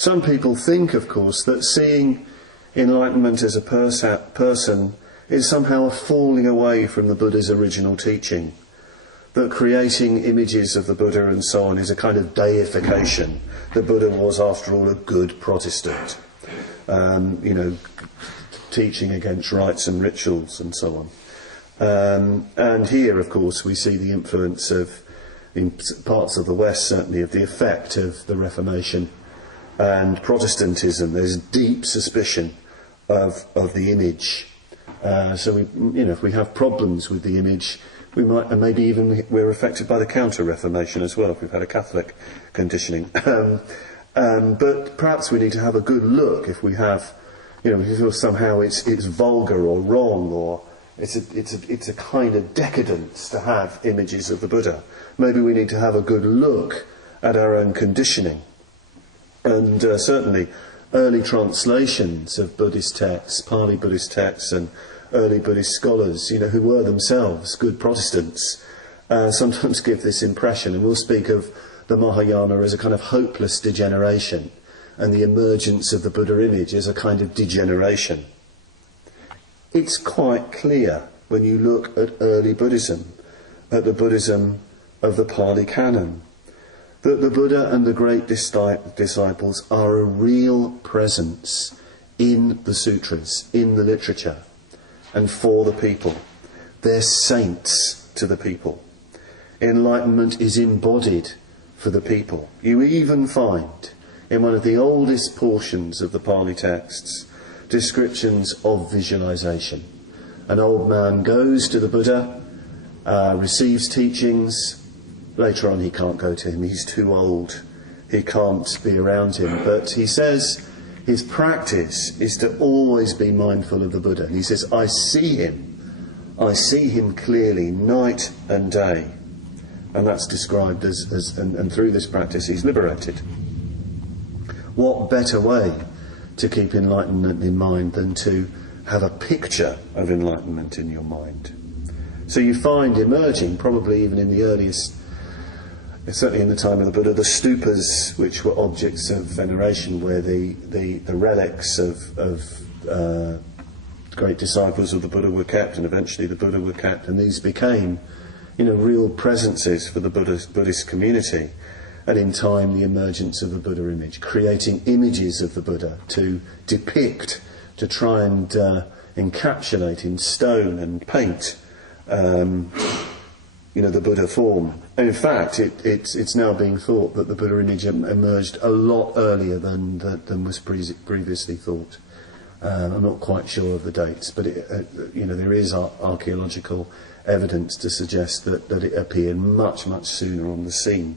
Some people think, of course, that seeing enlightenment as a person is somehow a falling away from the Buddha's original teaching, that creating images of the Buddha and so on is a kind of deification. The Buddha was, after all, a good Protestant, teaching against rites and rituals and so on. And here, of course, we see the influence of, in parts of the West certainly, of the effect of the Reformation and Protestantism. There's deep suspicion of the image. So if we have problems with the image, we might, and maybe even we're affected by the Counter-Reformation as well, if we've had a Catholic conditioning. But perhaps we need to have a good look if we have, we feel somehow it's vulgar or wrong, or it's a kind of decadence to have images of the Buddha. Maybe we need to have a good look at our own conditioning. And certainly early translations of Buddhist texts, Pali Buddhist texts, and early Buddhist scholars, who were themselves good Protestants, sometimes give this impression, and we'll speak of the Mahayana as a kind of hopeless degeneration, and the emergence of the Buddha image as a kind of degeneration. It's quite clear when you look at early Buddhism, at the Buddhism of the Pali Canon, that the Buddha and the great disciples are a real presence in the sutras, in the literature, and for the people. They're saints to the people. Enlightenment is embodied for the people. You even find, in one of the oldest portions of the Pali texts, descriptions of visualization. An old man goes to the Buddha, receives teachings. Later on he can't go to him, he's too old, he can't be around him. But he says his practice is to always be mindful of the Buddha. And he says, I see him clearly night and day. And that's described as and through this practice he's liberated. What better way to keep enlightenment in mind than to have a picture of enlightenment in your mind? So you find emerging, probably even in the earliest, certainly in the time of the Buddha, the stupas, which were objects of veneration, where the relics of great disciples of the Buddha were kept, and eventually the Buddha were kept, and these became, real presences for the Buddhist community. And in time, the emergence of the Buddha image, creating images of the Buddha to depict, to try and encapsulate in stone and paint, the Buddha form. And in fact, it's now being thought that the Buddha image emerged a lot earlier than was previously thought. I'm not quite sure of the dates, but there is archaeological evidence to suggest that it appeared much, much sooner on the scene.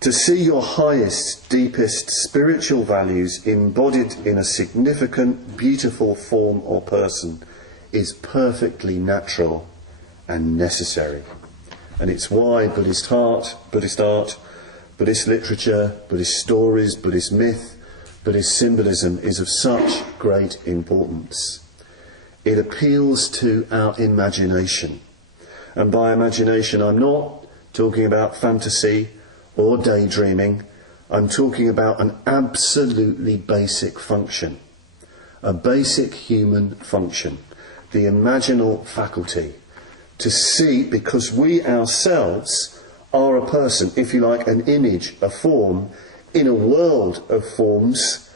To see your highest, deepest spiritual values embodied in a significant, beautiful form or person is perfectly natural and necessary. And it's why Buddhist art, Buddhist literature, Buddhist stories, Buddhist myth, Buddhist symbolism is of such great importance. It appeals to our imagination. And by imagination, I'm not talking about fantasy or daydreaming. I'm talking about an absolutely basic function. A basic human function. The imaginal faculty. To see, because we ourselves are a person, if you like, an image, a form, in a world of forms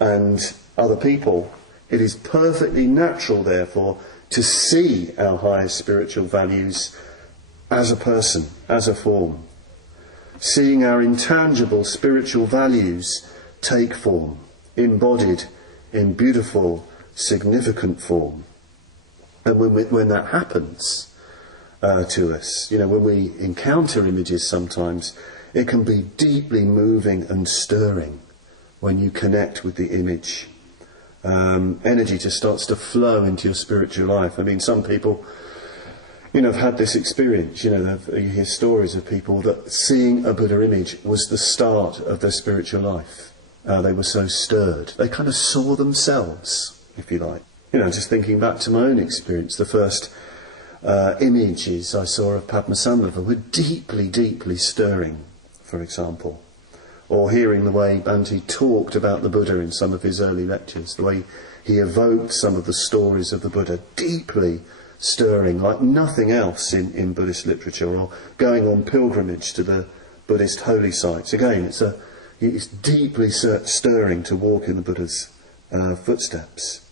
and other people. It is perfectly natural, therefore, to see our highest spiritual values as a person, as a form. Seeing our intangible spiritual values take form, embodied in beautiful, significant form. And when that happens to us, when we encounter images sometimes, it can be deeply moving and stirring when you connect with the image. Energy just starts to flow into your spiritual life. I mean, some people, have had this experience. You hear stories of people that seeing a Buddha image was the start of their spiritual life. They were so stirred. They kind of saw themselves, if you like. Just thinking back to my own experience, the first images I saw of Padmasambhava were deeply, deeply stirring, for example. or hearing the way Bhante talked about the Buddha in some of his early lectures, the way he evoked some of the stories of the Buddha, deeply stirring, like nothing else in Buddhist literature, or going on pilgrimage to the Buddhist holy sites. Again, it's deeply stirring to walk in the Buddha's footsteps.